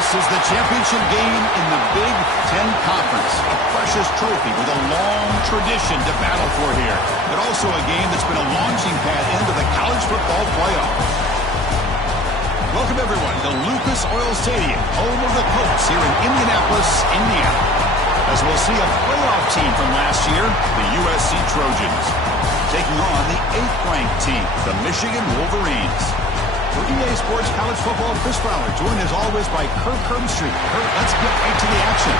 This is the championship game in the Big 10 Conference. A precious trophy with a long tradition to battle for here. But also a game that's been a launching pad into the college football playoff. Welcome, everyone, to Lucas Oil Stadium, home of the Colts here in Indianapolis, Indiana. As we'll see a playoff team from last year, the USC Trojans, taking on the 8th-ranked team, the Michigan Wolverines. For EA Sports College Football, Chris Fowler, joined as always by Kirk Herbstreit. Kirk, let's get right to the action.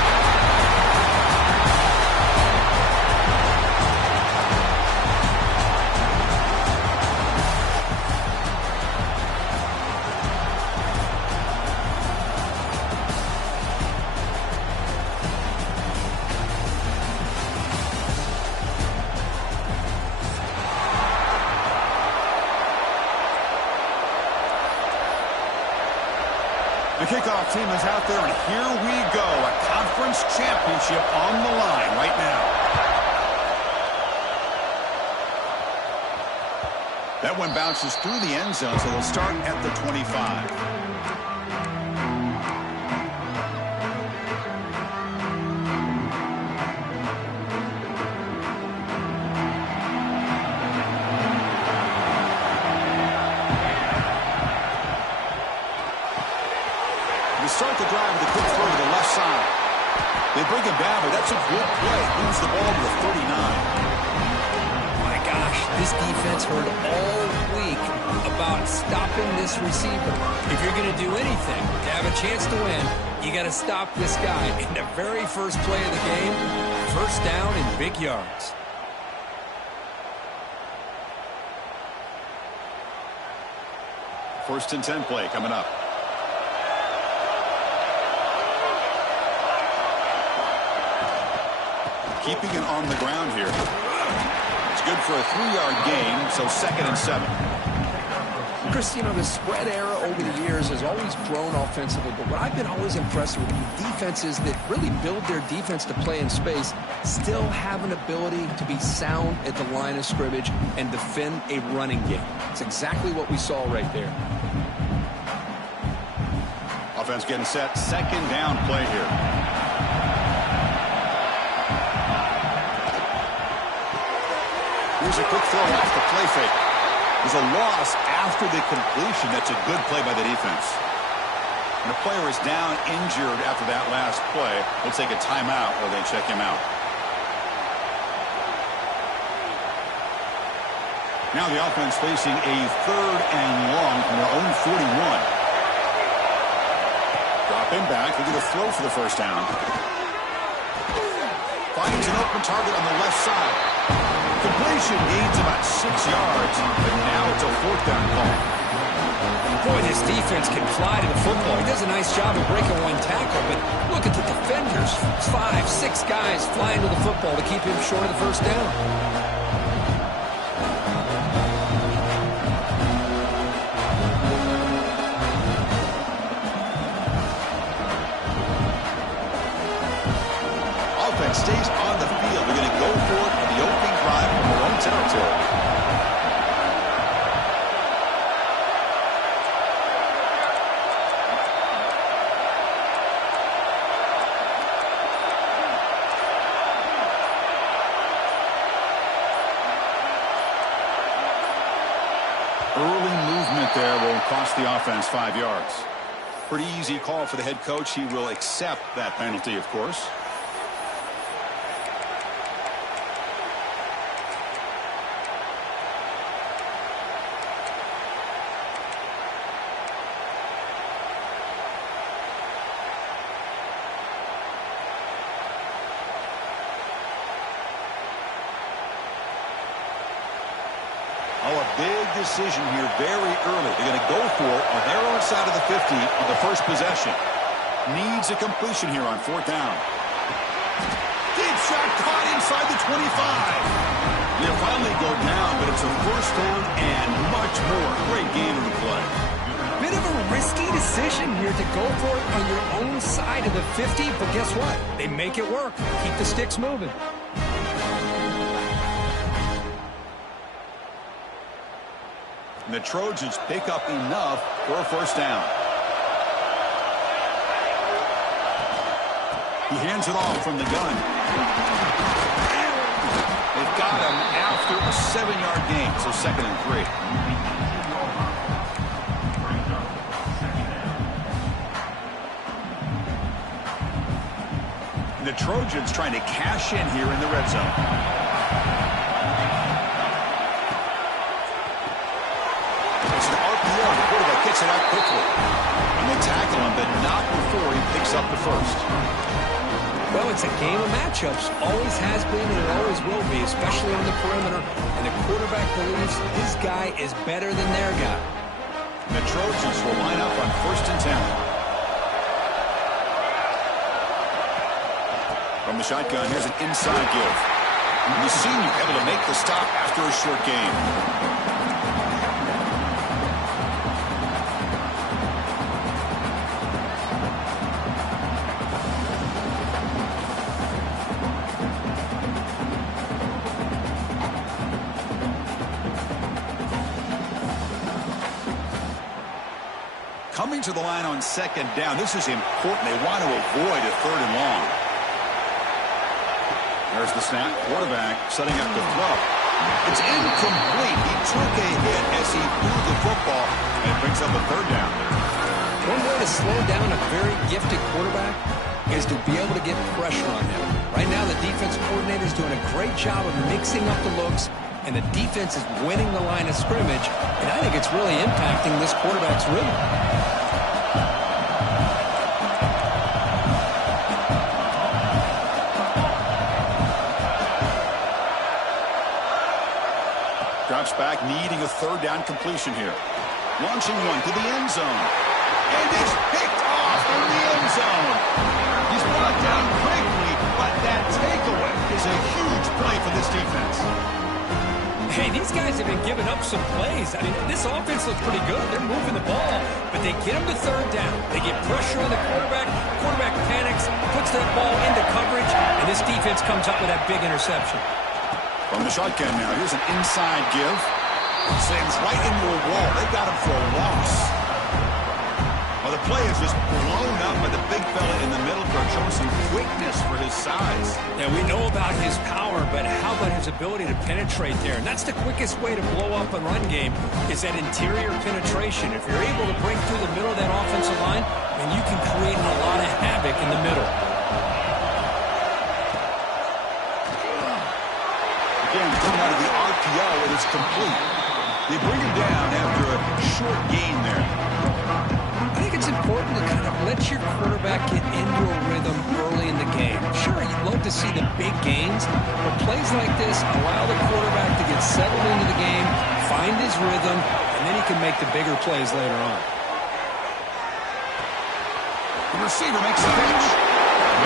The kickoff team is out there, and here we go. A conference championship on the line right now. That one bounces through the end zone, so they'll start at the 25. Start the drive with a quick throw to the left side. They bring him down, but that's a good play. Moves the ball to the 39. My gosh, this defense heard all week about stopping this receiver. If you're going to do anything to have a chance to win, you got to stop this guy. In the very first play of the game, first down in big yards. First and 10 play coming up. Keeping it on the ground here. It's good for a 3-yard gain, so 2nd and 7. Chris, you know, the spread era over the years has always grown offensively, but what I've been always impressed with defenses that really build their defense to play in space still have an ability to be sound at the line of scrimmage and defend a running game. It's exactly what we saw right there. Offense getting set. 2nd down play here. Here's a quick throw off the play fake. There's a loss after the completion. That's a good play by the defense. And the player is down injured after that last play. They'll take a timeout while they check him out. Now the offense facing a 3rd and long from their own 41. Dropping back. Look at the throw for the first down. Finds an open target on the left side. Completion gains about 6 yards, but now it's a 4th down call. Boy, this defense can fly to the football. He does a nice job of breaking one tackle, but look at the defenders. 5, 6 guys flying to the football to keep him short of the first down. Stays on the field. They're going to go for it on the opening drive from their own territory. Early movement there will cost the offense 5 yards. Pretty easy call for the head coach. He will accept that penalty, of course. Oh, a big decision here very early. They're going to go for it on their own side of the 50 on the first possession. Needs a completion here on 4th down. Deep shot caught inside the 25. They'll finally go down, but it's a first down and much more. Great gain on the play. Bit of a risky decision here to go for it on your own side of the 50, but guess what? They make it work. Keep the sticks moving. And the Trojans pick up enough for a first down. He hands it off from the gun. They've got him after a 7-yard gain, so 2nd and 3. The Trojans trying to cash in here in the red zone. It's an RPO. The quarterback gets it out quickly. And they tackle him, but not before he picks up the first. Well, it's a game of matchups. Always has been and it always will be, especially on the perimeter. And the quarterback believes his guy is better than their guy. And the Trojans will line up on 1st and 10. From the shotgun, here's an inside give. The senior able to make the stop after a short gain. Coming to the line on 2nd down. This is important. They want to avoid a 3rd and long. There's the snap. Quarterback setting up the throw. It's incomplete. He took a hit as he threw the football, and it brings up a 3rd down. One way to slow down a very gifted quarterback is to be able to get pressure on him. Right now, the defense coordinator is doing a great job of mixing up the looks, and the defense is winning the line of scrimmage, and I think it's really impacting this quarterback's rhythm. Drops back, needing a 3rd down completion here. Launching one to the end zone. And it's picked off in the end zone. He's brought down quickly, but that takeaway is a huge play for this defense. Hey, these guys have been giving up some plays. I mean, this offense looks pretty good. They're moving the ball, but they get him to 3rd down. They get pressure on the quarterback. Quarterback panics, puts that ball into coverage, and this defense comes up with that big interception. From the shotgun now, here's an inside give. Sends right into a wall. They got him for a loss. Well, the play is just blown up by the big fella in the middle, showing some quickness for his size. Yeah, we know about his power, but how about his ability to penetrate there? And that's the quickest way to blow up a run game is that interior penetration. If you're able to break through the middle of that offensive line, then you can create a lot of havoc in the middle. Again, coming out of the RPO, it is complete. They bring him down after a short gain there. I think it's important to kind of let your quarterback get into a rhythm early in the game. Sure, you'd love to see the big gains, but plays like this allow the quarterback to get settled into the game, find his rhythm, and then he can make the bigger plays later on. The receiver makes the catch.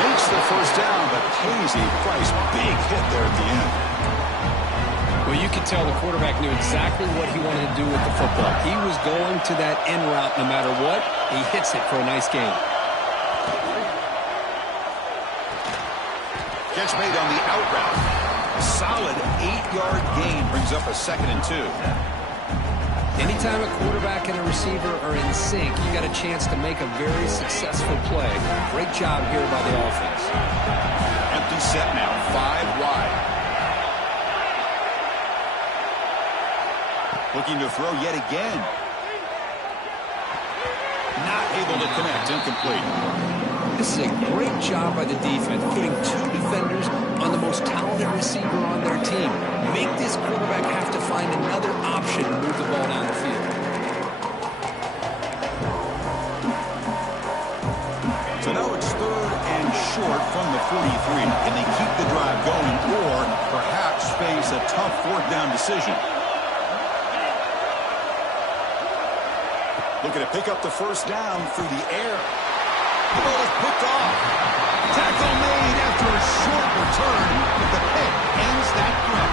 Makes the 1st down, but pays a price. Big hit there at the end. Well, you could tell the quarterback knew exactly what he wanted to do with the football. He was going to that end route no matter what. He hits it for a nice gain. Catch made on the out route. A solid 8-yard gain brings up a 2nd and 2. Anytime a quarterback and a receiver are in sync, you got a chance to make a very successful play. Great job here by the offense. Empty set now, 5 wide. Looking to throw yet again. Not able to connect, incomplete. This is a great job by the defense, putting 2 defenders on the most talented receiver on their team. Make this quarterback have to find another option to move the ball down the field. So now it's 3rd and short from the 43. Can they keep the drive going or perhaps face a tough 4th down decision? Looking to pick up the 1st down through the air. The ball is picked off. Tackle made after a short return, but the pick ends that drive.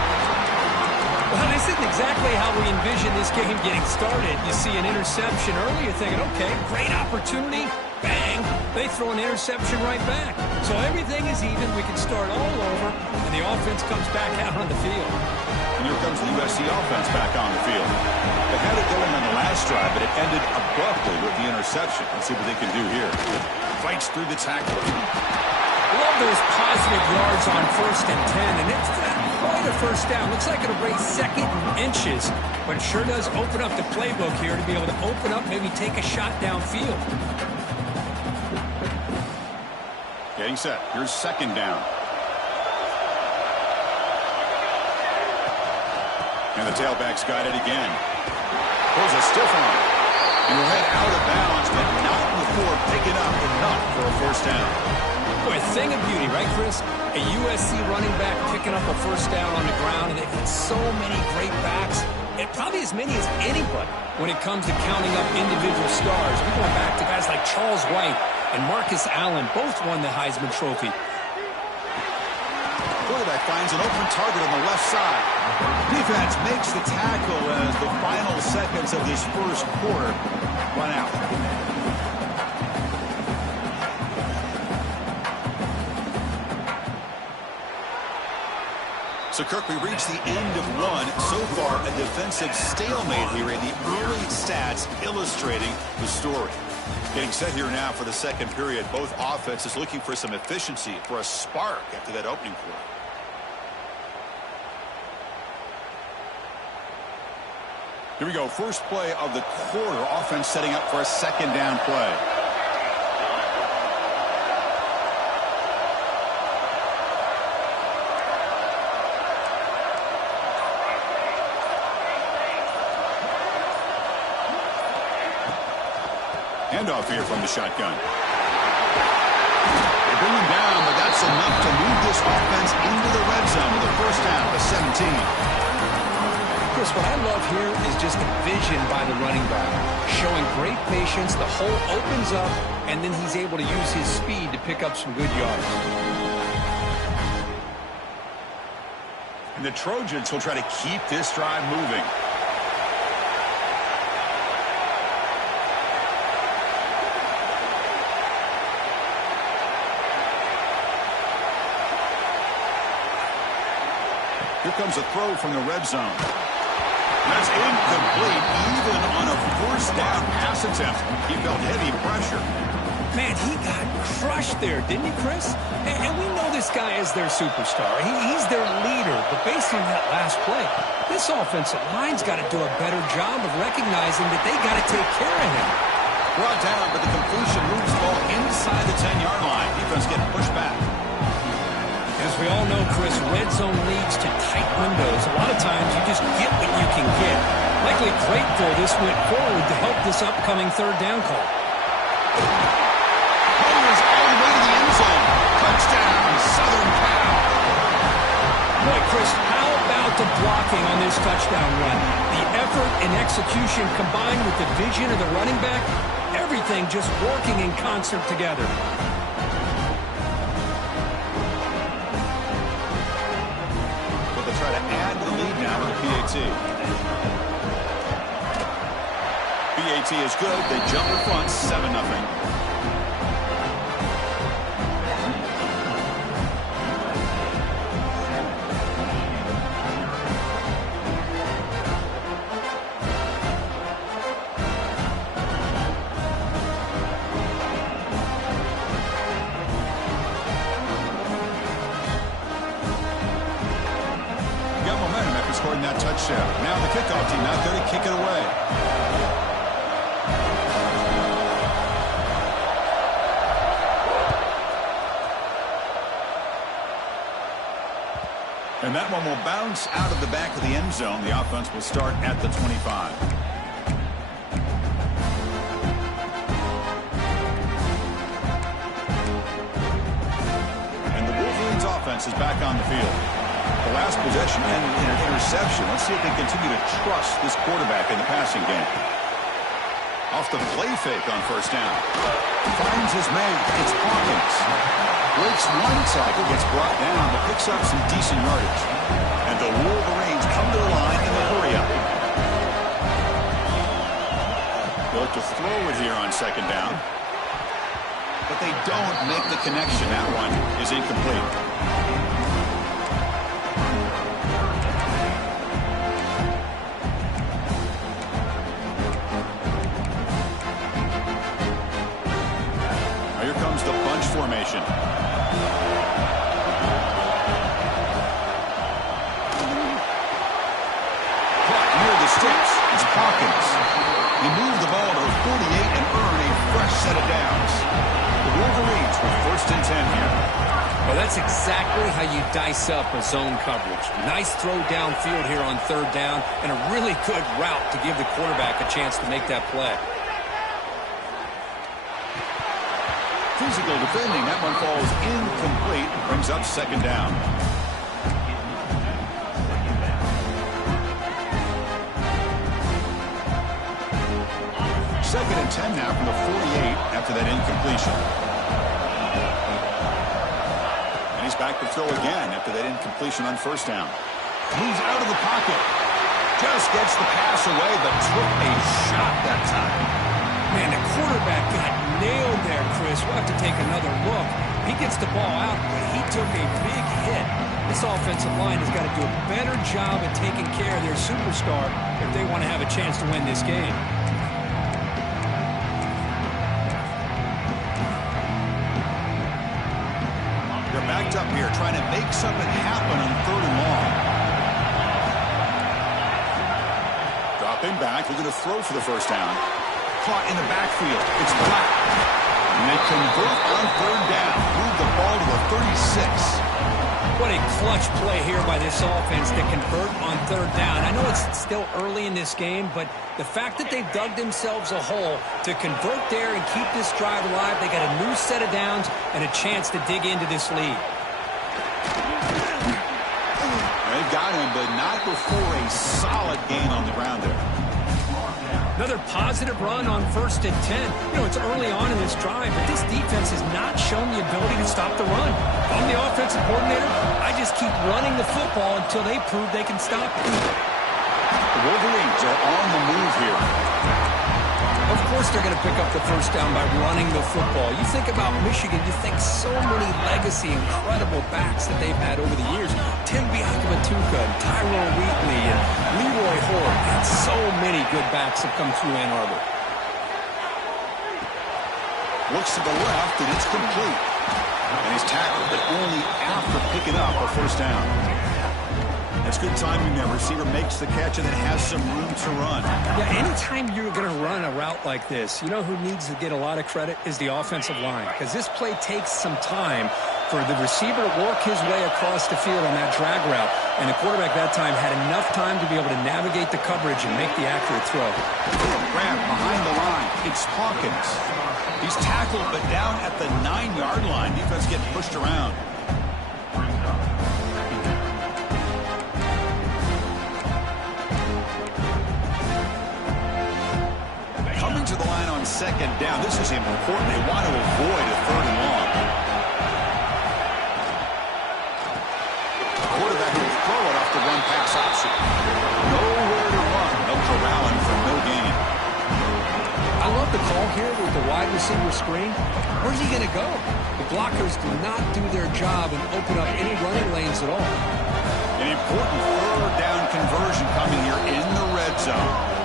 Well, this isn't exactly how we envisioned this game getting started. You see an interception early, you're thinking, okay, great opportunity. Bang! They throw an interception right back. So everything is even. We can start all over, and the offense comes back out on the field. And here comes the USC offense back on the field. They had it going on the last drive, but it ended abruptly with the interception. Let's see what they can do here. Fights through the tackle. Love those positive yards on 1st and 10, and it's quite a first down. Looks like it'll break second in inches, but it sure does open up the playbook here to be able to open up, maybe take a shot downfield. Getting set. Here's 2nd down. And the tailback's got it again. Pulls a stiff arm. And will head out of bounds, but not before picking up enough for a 1st down. Boy, a thing of beauty, right, Chris? A USC running back picking up a 1st down on the ground, and they've got so many great backs, and probably as many as anybody when it comes to counting up individual stars. We're going back to guys like Charles White and Marcus Allen, both won the Heisman Trophy. Quarterback finds an open target on the left side. Defense makes the tackle as the final seconds of this 1st quarter run out. So, Kirk, we reached the end of one. So far, a defensive stalemate here in the early stats illustrating the story. Getting set here now for the 2nd period. Both offenses looking for some efficiency, for a spark after that opening quarter. Here we go. First play of the quarter. Offense setting up for a 2nd down play. Handoff here from the shotgun. They bring him down, but that's enough to move this offense into the red zone with a 1st down at 17. Chris, what I love here is just the vision by the running back, showing great patience. The hole opens up, and then he's able to use his speed to pick up some good yards. And the Trojans will try to keep this drive moving. Here comes a throw from the red zone. That's incomplete, even on a 1st down pass attempt. He felt heavy pressure. Man, he got crushed there, didn't he, Chris? And we know this guy is their superstar. He's their leader. But based on that last play, this offensive line's got to do a better job of recognizing that they got to take care of him. Brought down, but the completion moves the ball inside the 10-yard line. Defense getting pushed back. As we all know, Chris, red zone leads to tight windows. A lot of times you just get what you can get. Likely grateful this went forward to help this upcoming 3rd down call. Holmes all the way to the end zone. Touchdown, Southern Cal. Boy, Chris, how about the blocking on this touchdown run? The effort and execution combined with the vision of the running back, everything just working in concert together. Try to add the lead now with the PAT. PAT is good. They jump in front, 7-0. Scoring that touchdown. Now the kickoff team out there to kick it away. And that one will bounce out of the back of the end zone. The offense will start at the 25. And the Wolverines offense is back on the field. The last possession ended in an interception. Let's see if they continue to trust this quarterback in the passing game. Off the play fake on 1st down. Finds his man. It's Hawkins. Breaks one tackle, gets brought down, but picks up some decent yardage. And the Wolverines come to the line in the hurry-up. They'll look to throw it here on 2nd down. But they don't make the connection. That one is incomplete. Formation. It's Hawkins. He moved the ball to 48 and earn a fresh set of downs. The Wolverines with 1st and 10 here. Well, that's exactly how you dice up a zone coverage. Nice throw downfield here on 3rd down, and a really good route to give the quarterback a chance to make that play. Physical defending. That one falls incomplete. Brings up 2nd down. 2nd and 10 now from the 48 after that incompletion. And he's back to throw again after that incompletion on 1st down. Moves out of the pocket. Just gets the pass away, but took a shot that time. Man, the quarterback got nailed there, Chris. We'll have to take another look. He gets the ball out, but he took a big hit. This offensive line has got to do a better job at taking care of their superstar if they want to have a chance to win this game. They're backed up here trying to make something happen on 3rd and long. Dropping back, looking to throw for the 1st down. Caught in the backfield. It's Black. And they convert on 3rd down. Move the ball to the 36. What a clutch play here by this offense to convert on 3rd down. I know it's still early in this game, but the fact that they've dug themselves a hole to convert there and keep this drive alive, they got a new set of downs and a chance to dig into this lead. They got him, but not before a solid gain on the ground there. Another positive run on 1st and 10. You know, it's early on in this drive, but this defense has not shown the ability to stop the run. If I'm the offensive coordinator, I just keep running the football until they prove they can stop it. The Wolverines are on the move here. Of course they're going to pick up the 1st down by running the football. You think about Michigan, you think so many legacy, incredible backs that they've had over the years. Tim Biakabatuka and Tyrone Wheatley and Leroy Horde. And so many good backs have come through Ann Arbor. Looks to the left, and it's complete. And he's tackled, but only after picking up a 1st down. That's good timing there. Receiver makes the catch and then has some room to run. Yeah, anytime you're going to run a route like this, you know who needs to get a lot of credit is the offensive line. Because this play takes some time for the receiver to work his way across the field on that drag route. And the quarterback that time had enough time to be able to navigate the coverage and make the accurate throw. Grab behind the line. It's Hawkins. He's tackled, but down at the 9-yard line. Defense getting pushed around. Coming to the line on 2nd down. This is important. They want to avoid a 3rd and long. Quarterback will throw it off the run-pass option. Nowhere to run. They'll corral him for no gain. I love the call here with the wide receiver screen. Where's he going to go? The blockers do not do their job and open up any running lanes at all. An important 3rd down conversion coming here in the red zone.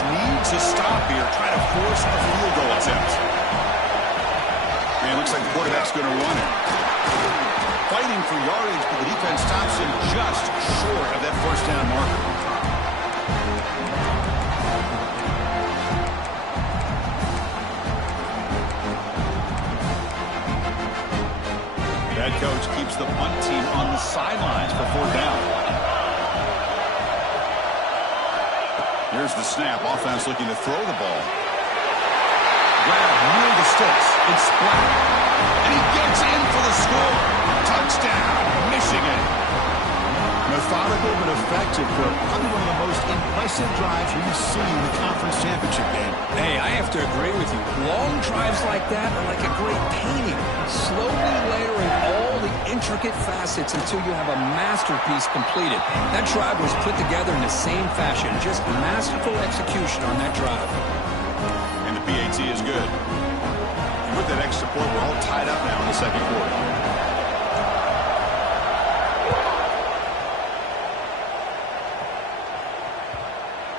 Needs a stop here, trying to force a field goal attempt. And it looks like the quarterback's going to run it. Fighting for yardage, but the defense stops him just short of that 1st down marker. The head coach keeps the punt team on the sidelines for 4th down. Here's the snap. Offense looking to throw the ball. Grab near the sticks. It's Black. And he gets in for the score. Touchdown, Michigan. Methodical but effective. Probably one of the most impressive drives we've seen in the conference championship game. Hey, I have to agree with you. Long drives like that are like a great painting. Slowly layering all the intricate facets until you have a masterpiece completed. That drive was put together in the same fashion. Just masterful execution on that drive. And the PAT is good. And with that extra point, we're all tied up now in the 2nd quarter.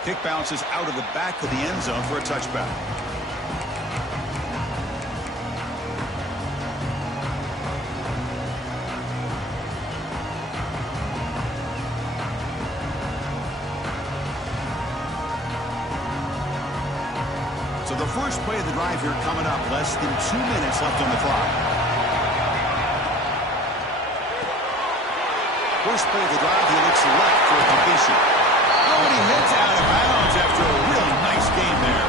Kick bounces out of the back of the end zone for a touchback. So the first play of the drive here coming up. Less than 2 minutes left on the clock. First play of the drive, he looks left for a completion. Oh, and he hits out of bounds after a really nice game there.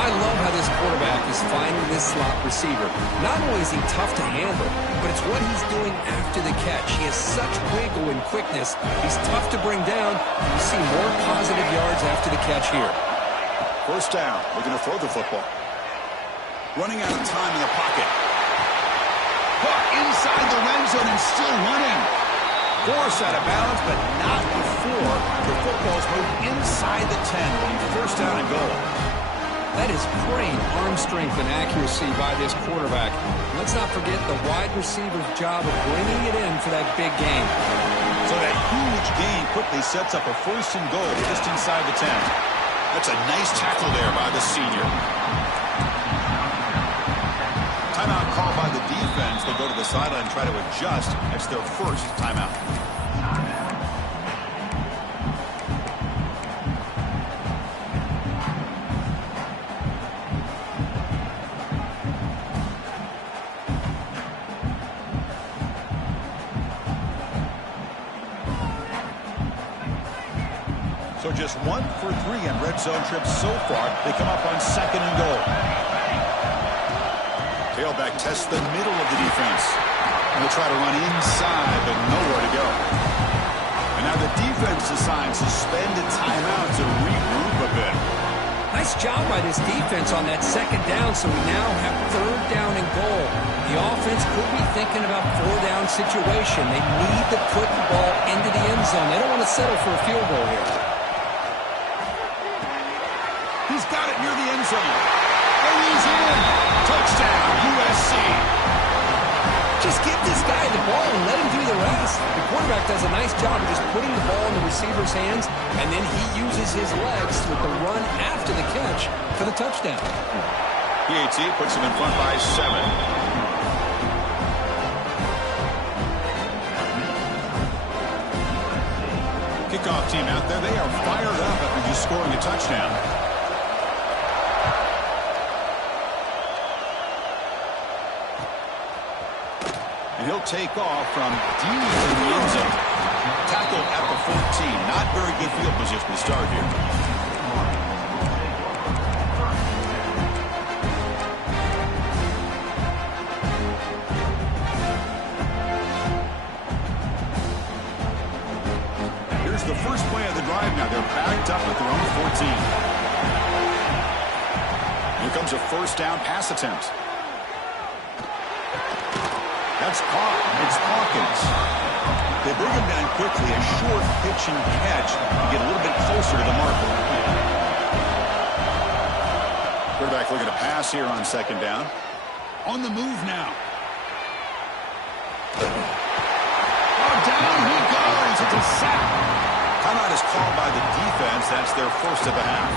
I love how this quarterback is finding this slot receiver. Not only is he tough to handle, but it's what he's doing after the catch. He has such wiggle and quickness. He's tough to bring down. You see more positive yards after the catch here. First down, looking to throw the football. Running out of time in the pocket. Caught inside the red zone and still running. Force out of bounds, but not before the football's moved inside the 10. Will be first down and goal. That is great arm strength and accuracy by this quarterback. Let's not forget the wide receiver's job of bringing it in for that big game. So that huge gain quickly sets up a first and goal just inside the 10. That's a nice tackle there by the senior. Timeout called by the defense. They'll go to the sideline and try to adjust. That's their first timeout. So just 1 for 3 in red zone trips so far. They come up on second and goal. Tailback tests the middle of the defense. And they'll try to run inside, but nowhere to go. And now the defense decides to spend a timeout to regroup a bit. Nice job by this defense on that second down, so we now have third down and goal. The offense could be thinking about 4-down situation. They need to put the ball into the end zone. They don't want to settle for a field goal here. He's got it near the end zone. And he's in. Touchdown, USC. Just give this guy the ball and let him do the rest. The quarterback does a nice job of just putting the ball in the receiver's hands, and then he uses his legs with the run after the catch for the touchdown. PAT puts him in front by 7. Kickoff team out there. They are fired up after just scoring a touchdown. And he'll take off from deep in the end zone. Tackled at the 14. Not very good field position to start here. Here's the first play of the drive now. They're backed up at their own 14. Here comes a first down pass attempt. That's caught. It's Hawkins. They bring him down quickly. A short pitch and catch to get a little bit closer to the marker. Quarterback looking to pass here on second down. On the move now. Oh, down he goes. It's a sack. Timeout is called by the defense. That's their first of the half.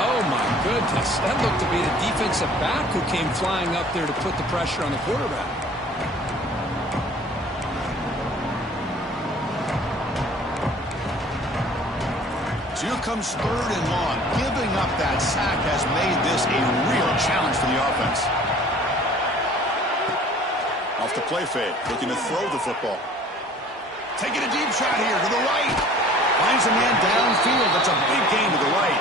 Oh, my goodness. That looked to be the defensive back who came flying up there to put the pressure on the quarterback. So here comes third and long. Giving up that sack has made this a real challenge for the offense. Off the play fake, looking to throw the football. Taking a deep shot here to the right. Finds a man downfield. That's a big gain to the right.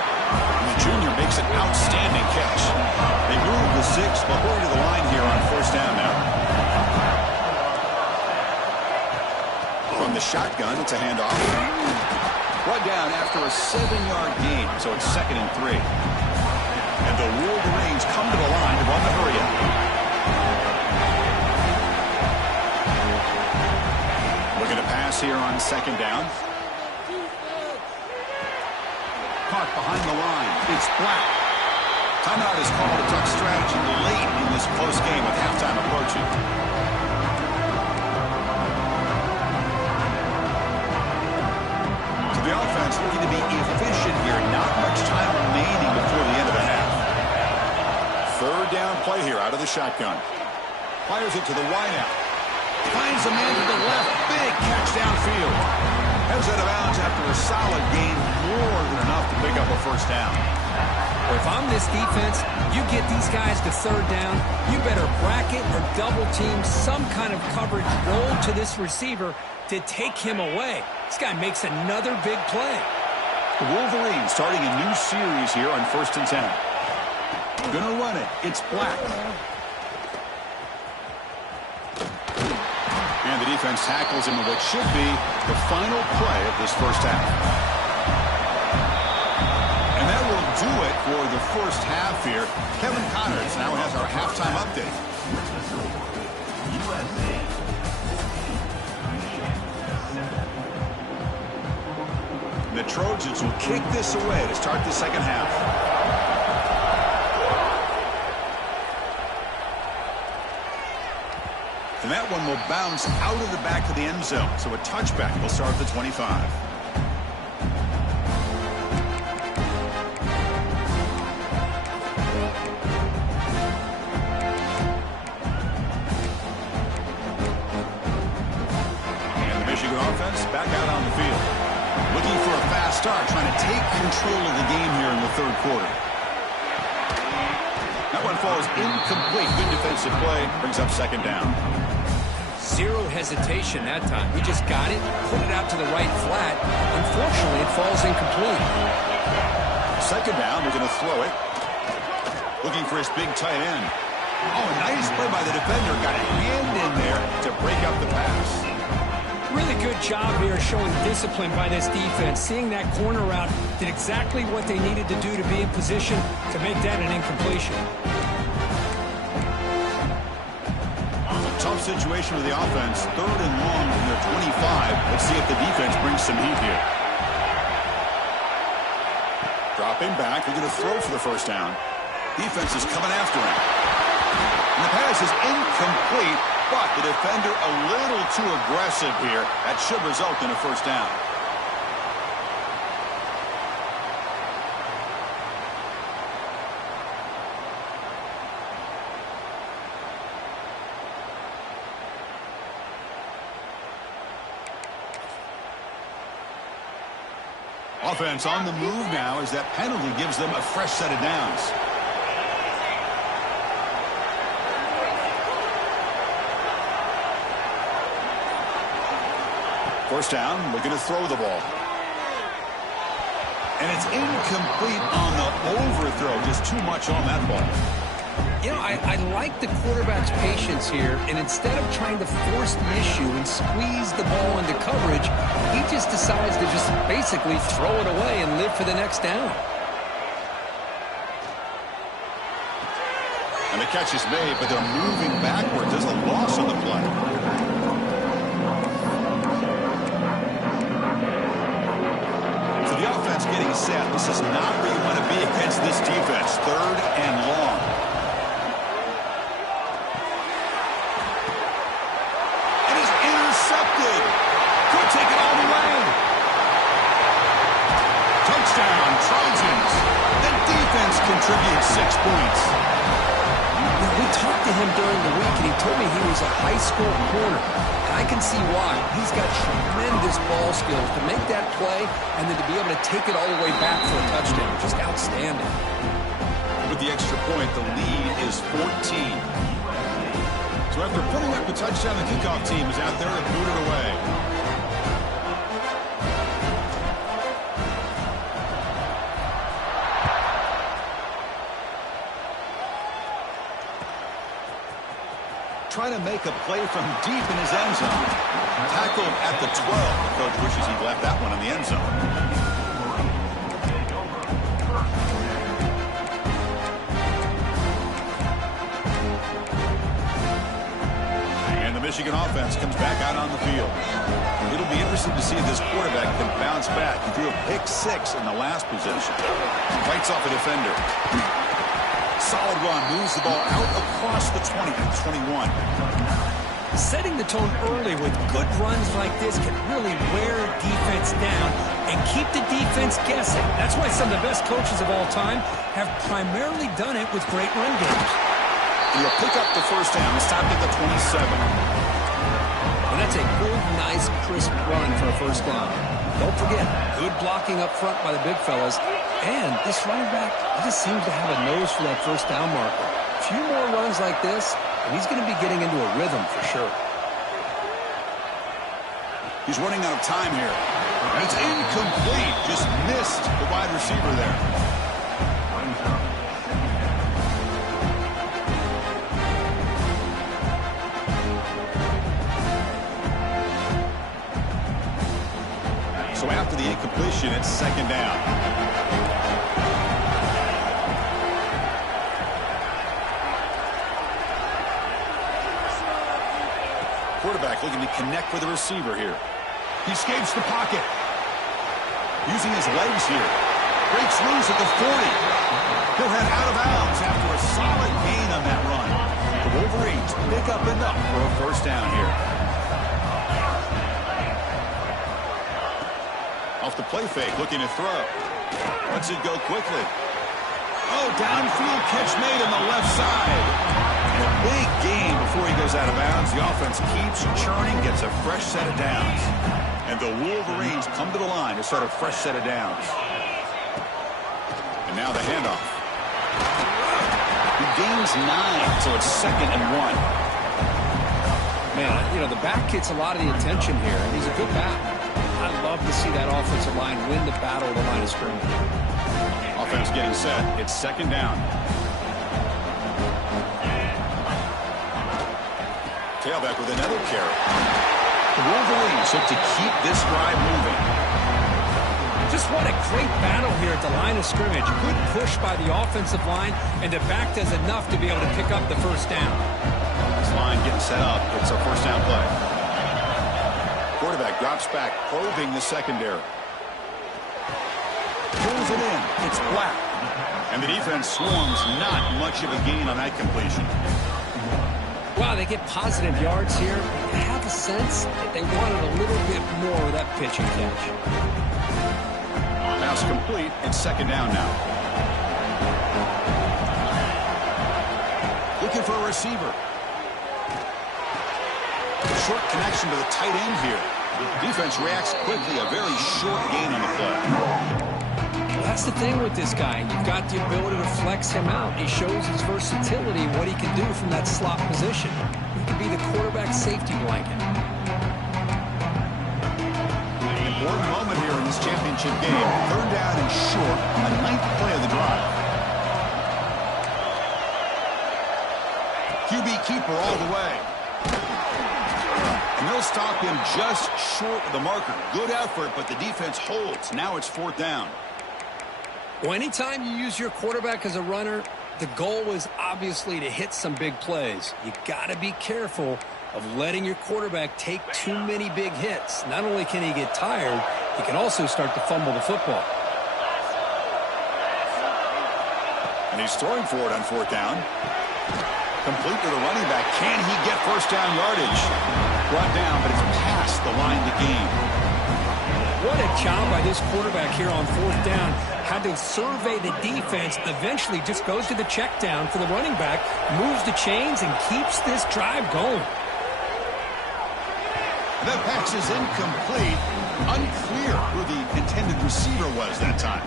And the junior makes an outstanding catch. They move the 6, but hurry to the line here on first down now. From the shotgun, it's a handoff. Brought down after a 7-yard gain, so it's second and 3. And the Wolverines come to the line to run the hurry up. Looking to pass here on second down. Caught behind the line. It's Black. Timeout is called to duck strategy late in this close game with halftime approaching. The offense looking to be efficient the shotgun. Fires it to the wideout. Finds a man to the left. Big catch downfield. Heads out of bounds after a solid gain, more than enough to pick up a first down. Well, if I'm this defense, you get these guys to third down, you better bracket or double team some kind of coverage roll to this receiver to take him away. This guy makes another big play. The Wolverines starting a new series here on 1st and 10. Gonna run it. It's Black. And the defense tackles him in what should be the final play of this first half. And that will do it for the first half here. Kevin Connors now has our halftime update. The Trojans will kick this away to start the second half. And that one will bounce out of the back of the end zone. So a touchback will start at the 25. And the Michigan offense back out on the field. Looking for a fast start, trying to take control of the game here in the third quarter. That one falls incomplete. Good defensive play. Brings up second down. Zero hesitation that time. We just got it, put it out to the right flat. Unfortunately, it falls incomplete. Second down, they're going to throw it. Looking for his big tight end. Oh, a nice play by the defender. Got a hand in there to break up the pass. Really good job here showing discipline by this defense. Seeing that corner route, did exactly what they needed to do to be in position to make that an incompletion. Tough situation with the offense. Third and long from their 25. Let's see if the defense brings some heat here. Dropping back. They're going to throw for the first down. Defense is coming after him. And the pass is incomplete, but the defender a little too aggressive here. That should result in a first down. Offense on the move now as that penalty gives them a fresh set of downs. First down, looking to throw the ball. And it's incomplete on the overthrow. Just too much on that ball. You know, I like the quarterback's patience here, and instead of trying to force the issue and squeeze the ball into coverage, he just decides to just basically throw it away and live for the next down. And the catch is made, but they're moving backwards. There's a loss on the play. So the offense getting set. This is not where you want to be against this defense. Third and long. Could take it all the way. Touchdown, Trojans. The defense contributes 6 points. Now, we talked to him during the week, and he told me he was a high school corner. And I can see why. He's got tremendous ball skills to make that play and then to be able to take it all the way back for a touchdown. Just outstanding. With the extra point, the lead is 14. So after putting up the touchdown, the kickoff team is out there to boot it away. Trying to make a play from deep in his end zone. Tackled at the 12. The coach wishes he'd left that one in the end zone. Michigan offense comes back out on the field. It'll be interesting to see if this quarterback can bounce back. He threw a pick-6 in the last possession. Fights off a defender. Solid run. Moves the ball out across the 20 and 21. Setting the tone early with good runs like this can really wear defense down and keep the defense guessing. That's why some of the best coaches of all time have primarily done it with great run games. And he'll pick up the first down. It's stopped at the 27. And that's a good, nice, crisp run for a first down. Don't forget, good blocking up front by the big fellas. And this running back just seems to have a nose for that first down marker. A few more runs like this, and he's going to be getting into a rhythm for sure. He's running out of time here. And it's incomplete. Just missed the wide receiver there. So after the incompletion, it's second down. Quarterback looking to connect with the receiver here. He escapes the pocket. Using his legs here. Breaks loose at the 40. He'll head out of bounds after a solid gain on that run. The Wolverines pick up enough for a first down here. Off the play fake, looking to throw. Lets it go quickly. Oh, downfield catch made on the left side. And a big gain before he goes out of bounds. The offense keeps churning, gets a fresh set of downs. And the Wolverines come to the line to start a fresh set of downs. And now the handoff. He gains 9, so it's 2nd and 1. Man, you know, the back gets a lot of the attention here, and he's a good back. I love to see that offensive line win the battle of the line of scrimmage. Offense getting set. It's 2nd down. Tailback with another carry. The Wolverines hope to keep this drive moving. Just what a great battle here at the line of scrimmage. Good push by the offensive line, and the back does enough to be able to pick up the first down. This line getting set up. It's a first down play. Quarterback drops back, probing the secondary. Pulls it in. It's Black. And the defense swarms. Not much of a gain on that completion. Wow, they get positive yards here. I have a sense that they wanted a little bit more of that pitch and catch. Pass complete. It's 2nd down now. Looking for a receiver. Short connection to the tight end here. Defense reacts quickly. A very short gain on the play. Well, that's the thing with this guy. You've got the ability to flex him out. He shows his versatility, what he can do from that slot position. He can be the quarterback safety blanket. An important moment here in this championship game. 3rd down and short. A 9th play of the drive. QB keeper all the way. And they'll stop him just short of the marker. Good effort, but the defense holds. Now it's 4th down. Well, anytime you use your quarterback as a runner, the goal is obviously to hit some big plays. You got to be careful of letting your quarterback take too many big hits. Not only can he get tired, he can also start to fumble the football. And he's throwing for it on 4th down. Complete to the running back. Can he get first down yardage? Brought down, but it's past the line to gain. What a job by this quarterback here on 4th down. Had to survey the defense, eventually just goes to the check down for the running back, moves the chains, and keeps this drive going. The pass is incomplete. Unclear who the intended receiver was that time.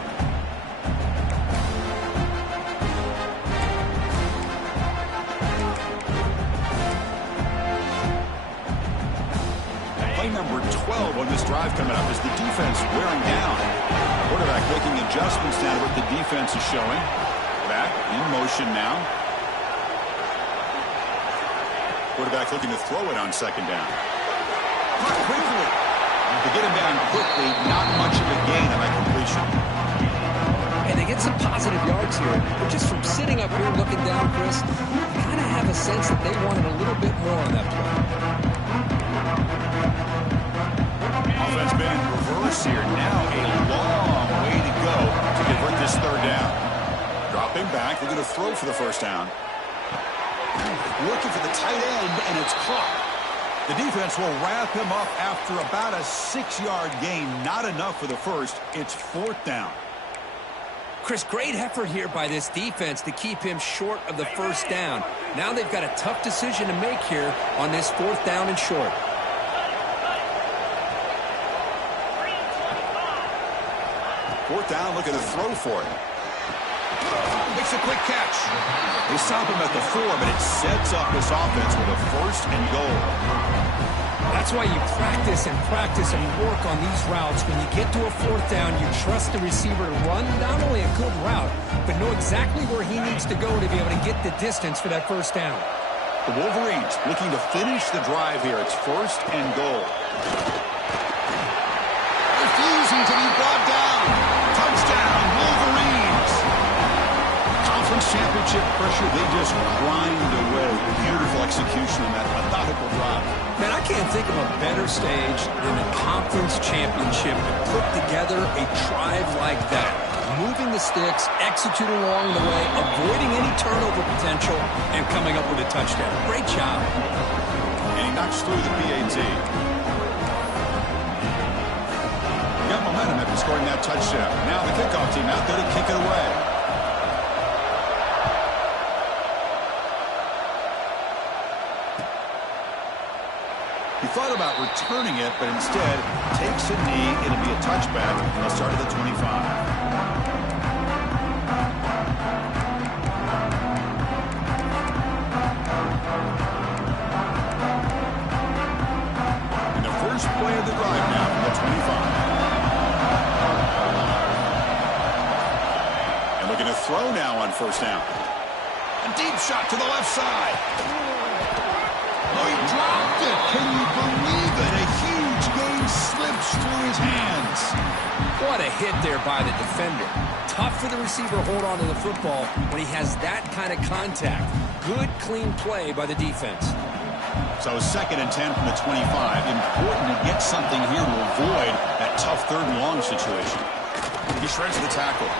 Play number 12 on this drive coming up is the defense wearing down. Quarterback making adjustments now to what the defense is showing. Back in motion now. Quarterback looking to throw it on 2nd down. Caught quickly. To get him down quickly, not much of a gain on that completion. And they get some positive yards here. But just from sitting up here looking down, Chris, you kind of have a sense that they wanted a little bit more on that play. Offense been in reverse here. Now a long way to go to convert this 3rd down. Dropping back, looking to throw for the first down. Looking for the tight end, and it's caught. The defense will wrap him up after about a 6-yard gain. Not enough for the first. It's 4th down. Chris, great effort here by this defense to keep him short of the first down. Now they've got a tough decision to make here on this 4th down and short. Fourth down, looking to throw for it. Makes a quick catch. They stop him at the 4, but it sets up this offense with a 1st and goal. That's why you practice and work on these routes. When you get to a 4th down, you trust the receiver to run not only a good route, but know exactly where he needs to go to be able to get the distance for that 1st down. The Wolverines looking to finish the drive here. It's 1st and goal. Refusing to be brought down. Touchdown, Wolverines. Conference championship pressure, they just grind away. Beautiful execution on that methodical drive. Man, I can't think of a better stage than a conference championship to put together a drive like that. Moving the sticks, executing along the way, avoiding any turnover potential, and coming up with a touchdown. Great job. And he knocks through the PAT. Got momentum after scoring that touchdown. Now the kickoff team out there to kick it away. He thought about returning it, but instead takes a knee. It'll be a touchback, and they'll start at the 25. And the first play of the drive now from the 25. And looking to throw now on 1st down. A deep shot to the left side. Oh, he dropped it. Can you believe it? A huge game slips through his hands. What a hit there by the defender. Tough for the receiver to hold on to the football when he has that kind of contact. Good, clean play by the defense. So 2nd and 10 from the 25. Important to get something here to avoid that tough 3rd and long situation. He shreds the tackle.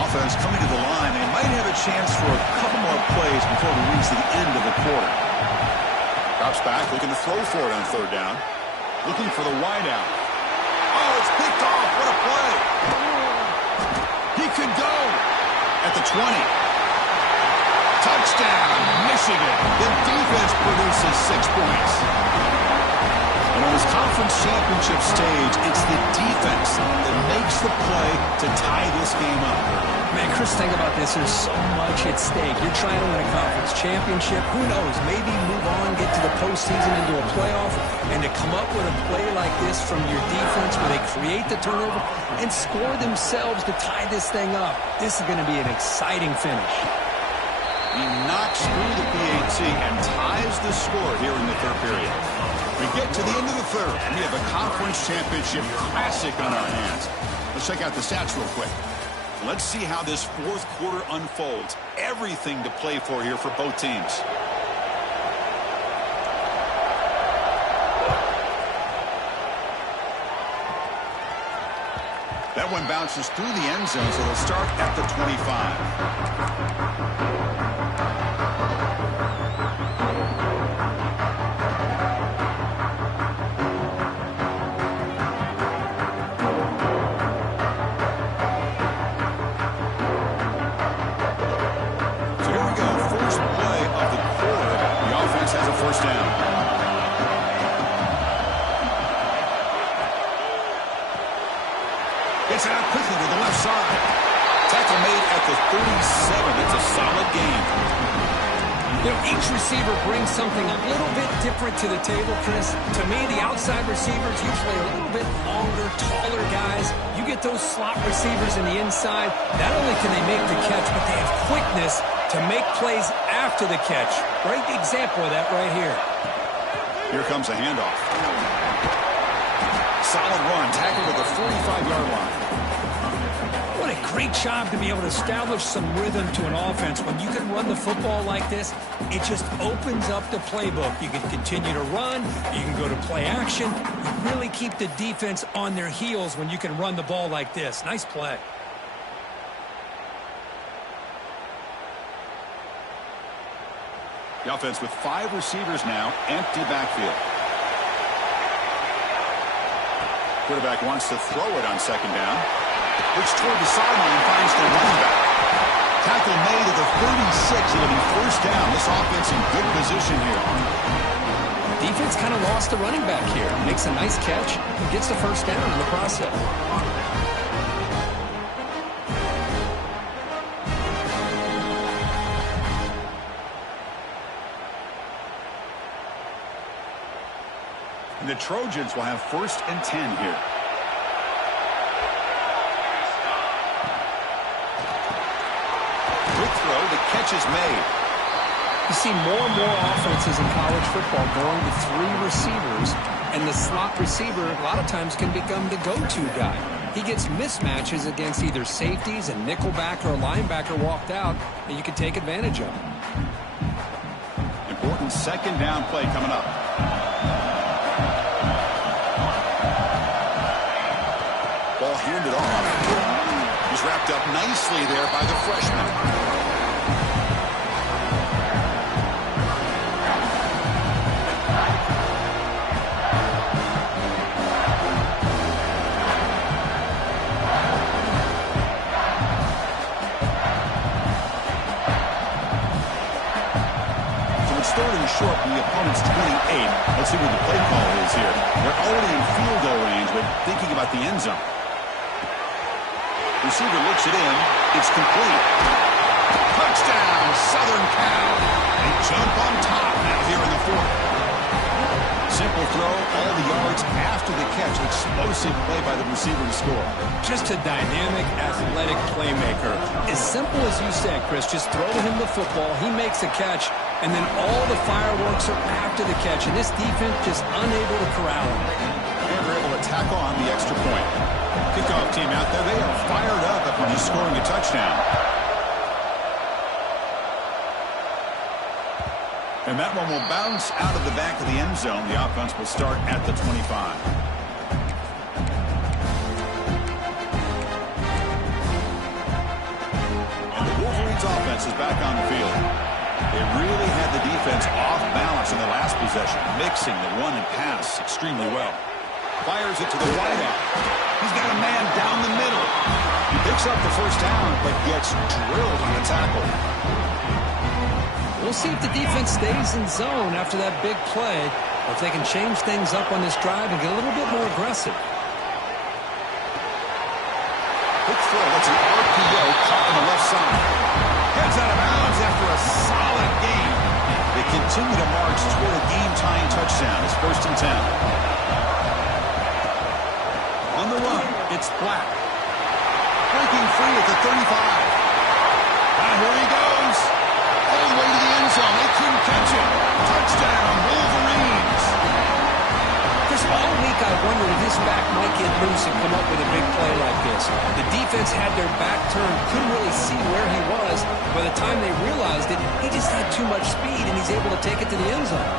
Offense coming to the line. They might have a chance for a couple more plays before we reach the end of the quarter. Drops back, looking to throw for it on 3rd down. Looking for the wideout. Oh, it's picked off. What a play. He could go at the 20. Touchdown, Michigan. The defense produces 6 points. And on this conference championship stage, it's the defense that makes the play to tie this game up. Man, Chris, think about this. There's so much at stake. You're trying to win a conference championship. Who knows? Maybe move on, get to the postseason, into a playoff, and to come up with a play like this from your defense where they create the turnover and score themselves to tie this thing up. This is going to be an exciting finish. He knocks through the PAT and ties the score here in the 3rd period. We get to the end of the 3rd, and we have a conference championship classic on our hands. Let's check out the stats real quick. Let's see how this 4th quarter unfolds. Everything to play for here for both teams. That one bounces through the end zone, so they'll start at the 25. Has a 1st down. Gets it out quickly to the left side. Tackle made at the 37. It's a solid game. You know, each receiver brings something a little bit different to the table, Chris. To me, the outside receivers, usually a little bit longer, taller guys. You get those slot receivers in the inside. Not only can they make the catch, but they have quickness to make plays after the catch. Great example of that right here. Here comes a handoff. Solid run, tackled at the 45-yard line. What a great job to be able to establish some rhythm to an offense. When you can run the football like this, it just opens up the playbook. You can continue to run. You can go to play action. You really keep the defense on their heels when you can run the ball like this. Nice play. The offense with 5 receivers now, empty backfield. Quarterback wants to throw it on second down. Looks toward the sideline and finds the running back. Tackle made at the 36. It'll be first down. This offense in good position here. Defense kind of lost the running back here. Makes a nice catch and gets the first down in the process. And the Trojans will have 1st and 10 here. Quick throw, the catch is made. You see more and more offenses in college football going to 3 receivers, and the slot receiver a lot of times can become the go-to guy. He gets mismatches against either safeties, a nickelback, or a linebacker walked out, and you can take advantage of it. Important second down play coming up. Ball handed off. He's wrapped up nicely there by the freshman. Starting short from the opponent's 28. Let's see what the play call is here. They're already in field goal range, but thinking about the end zone. Receiver looks it in. It's complete. Touchdown, Southern Cal. They jump on top now here in the 4th. Simple throw, all the yards after the catch. Explosive play by the receiver to score. Just a dynamic, athletic playmaker. As simple as you said, Chris, just throw him the football. He makes a catch, and then all the fireworks are after the catch, and this defense just unable to corral him. And they're able to tackle on the extra point. Kickoff team out there, they are fired up after just scoring a touchdown. And that one will bounce out of the back of the end zone. The offense will start at the 25. And the Wolverines offense is back on the field. They really had the defense off balance in the last possession, mixing the run and pass extremely well. Fires it to the wideout. He's got a man down the middle. He picks up the first down, but gets drilled on a tackle. We'll see if the defense stays in zone after that big play, or if they can change things up on this drive and get a little bit more aggressive. Quick throw, that's an RPO caught on the left side. Heads out of bounds after a solid game. They continue to march toward a game-tying touchdown. It's 1st and 10. On the run, it's Black. Breaking free at the 35. And here he goes. All the way to the end zone. They couldn't catch him. Touchdown, Wolverines. Chris, all week I wondered if this back might get loose and come up with a big play like this. The defense had their back turned, couldn't really see where he was. By the time they realized it, he just had too much speed, and he's able to take it to the end zone.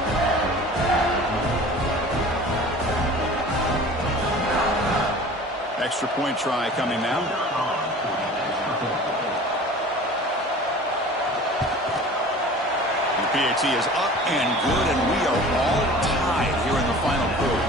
Extra point try coming now. The PAT is up and good, and we are all tied here in the final quarter.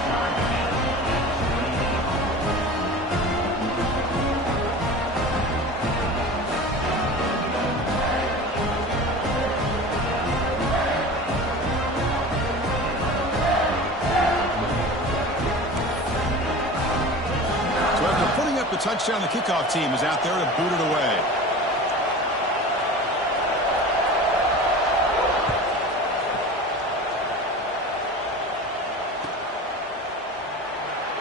So after putting up the touchdown, the kickoff team is out there to boot it away.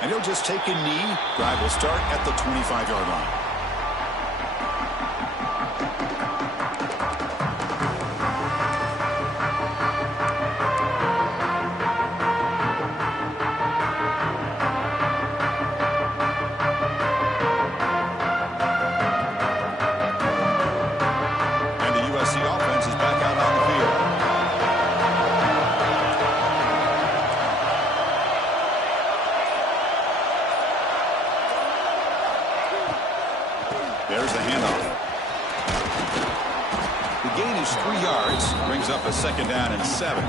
And he'll just take a knee. Drive will start at the 25-yard line. There's the handoff. The gain is 3 yards. Brings up a 2nd down and 7.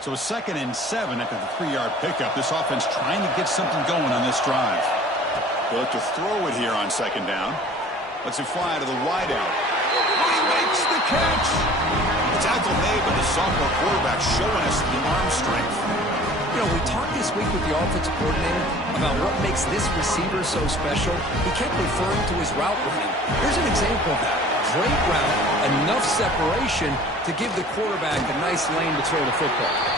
So 2nd and 7 after the 3-yard pickup. This offense trying to get something going on this drive. They'll look to throw it here on 2nd down. Let's it fly to the wideout. He makes the catch. The tackle made, but the sophomore quarterback showing us the arm strength. You know, we talked this week with the offensive coordinator about what makes this receiver so special. He kept referring to his route running. Here's an example of that. Great route, enough separation to give the quarterback a nice lane to throw the football.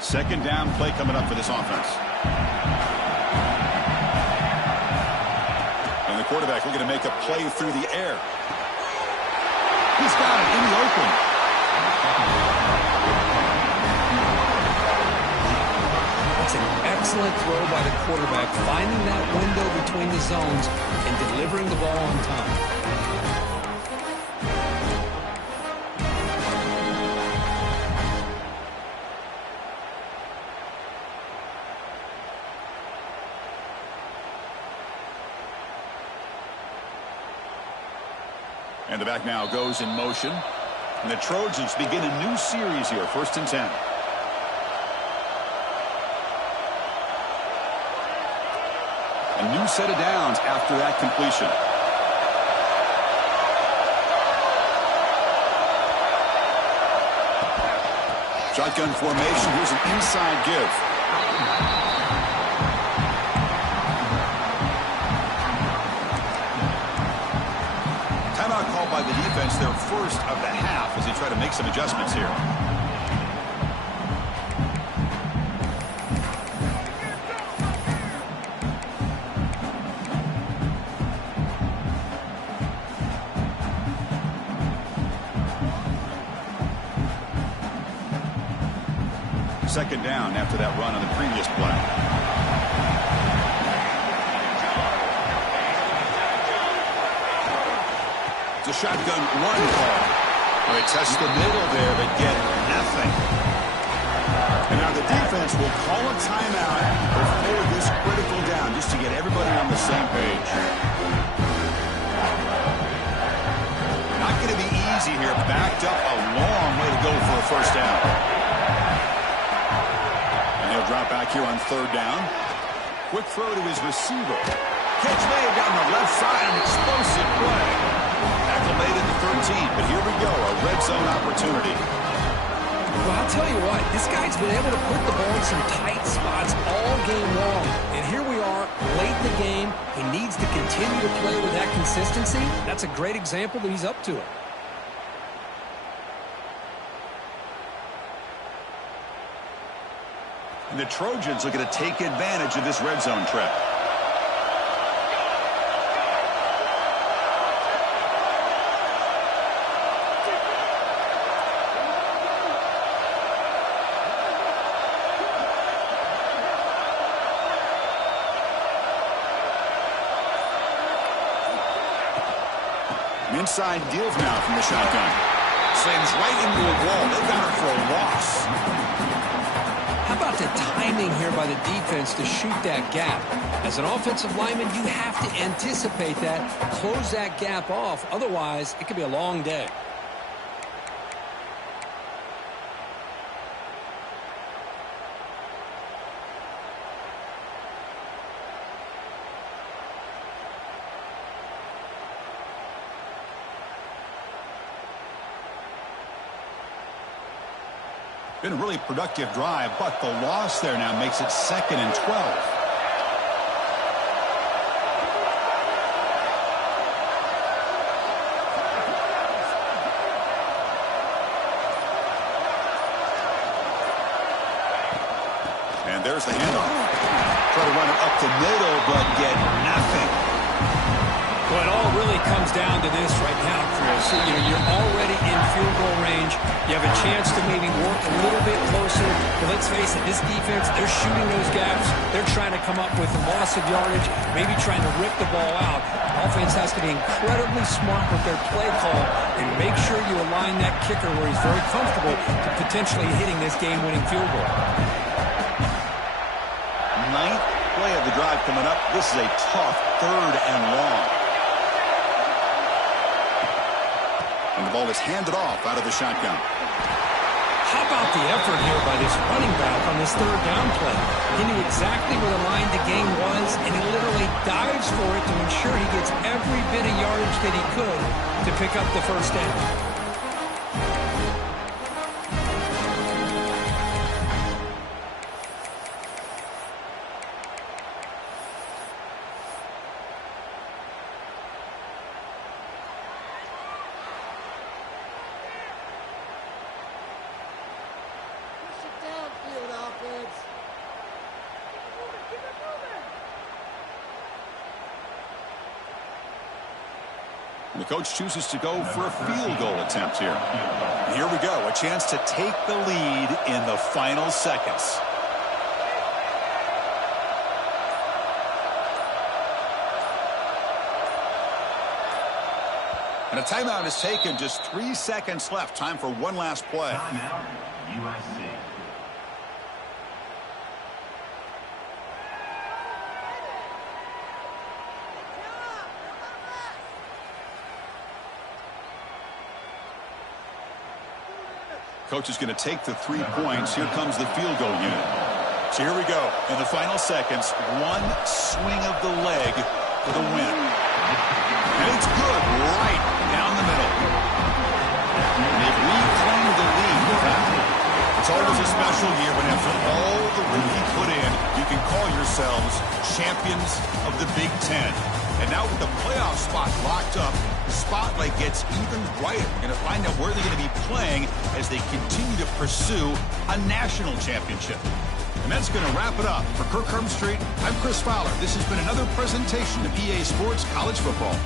Second down play coming up for this offense. And the quarterback looking to make a play through the air. He's got it in the open. It's an excellent throw by the quarterback, finding that window between the zones and delivering the ball on time. And the back now goes in motion. And the Trojans begin a new series here, 1st and 10. A new set of downs after that completion. Shotgun formation. Here's an inside give. Timeout called by the defense, their first of the half, as they try to make some adjustments here. Second down after that run on the previous play. It's a shotgun run call. They test the middle there, but get nothing. And now the defense will call a timeout before this critical down, just to get everybody on the same page. Not going to be easy here. Backed up a long way to go for a first down. And he'll drop back here on 3rd down. Quick throw to his receiver. Catch made down the left side, an explosive play. Tackle made at the 13, but here we go, a red zone opportunity. Well, I'll tell you what, this guy's been able to put the ball in some tight spots all game long. And here we are, late in the game. He needs to continue to play with that consistency. That's a great example that he's up to it. And the Trojans looking to take advantage of this red zone trap. Inside give now from the shotgun. Slams right into a wall. They got it for a loss. How about the timing here by the defense to shoot that gap? As an offensive lineman, you have to anticipate that, close that gap off. Otherwise, it could be a long day. Been a really productive drive, but the loss there now makes it 2nd and 12. And there's the handoff. Try to run it up the middle, but get nothing. Well, it all really really comes down to this right now, Chris. You're already in field goal range. You have a chance to maybe work a little bit closer. But let's face it, this defense, they're shooting those gaps. They're trying to come up with a loss of yardage, maybe trying to rip the ball out. Offense has to be incredibly smart with their play call and make sure you align that kicker where he's very comfortable to potentially hitting this game-winning field goal. Ninth play of the drive coming up. This is a tough 3rd and long. And the ball is handed off out of the shotgun. How about the effort here by this running back on this 3rd down play? He knew exactly where the line to gain was, and he literally dives for it to ensure he gets every bit of yardage that he could to pick up the 1st down. The coach chooses to go for a field goal attempt here. Here we go, a chance to take the lead in the final seconds. And a timeout is taken, just 3 seconds left. Time for one last play. Timeout, USC. Coach is going to take the 3 points. Here comes the field goal unit. So here we go. In the final seconds, one swing of the leg for the win. And it's good right down the middle. And they've reclaimed the lead with that. It's always a special year when after all the work you put in, you can call yourselves champions of the Big 10. And now with the playoff spot locked up, the spotlight gets even brighter. We're going to find out where they're going to be playing as they continue to pursue a national championship. And that's going to wrap it up. For Kirk Street, I'm Chris Fowler. This has been another presentation of EA Sports College Football.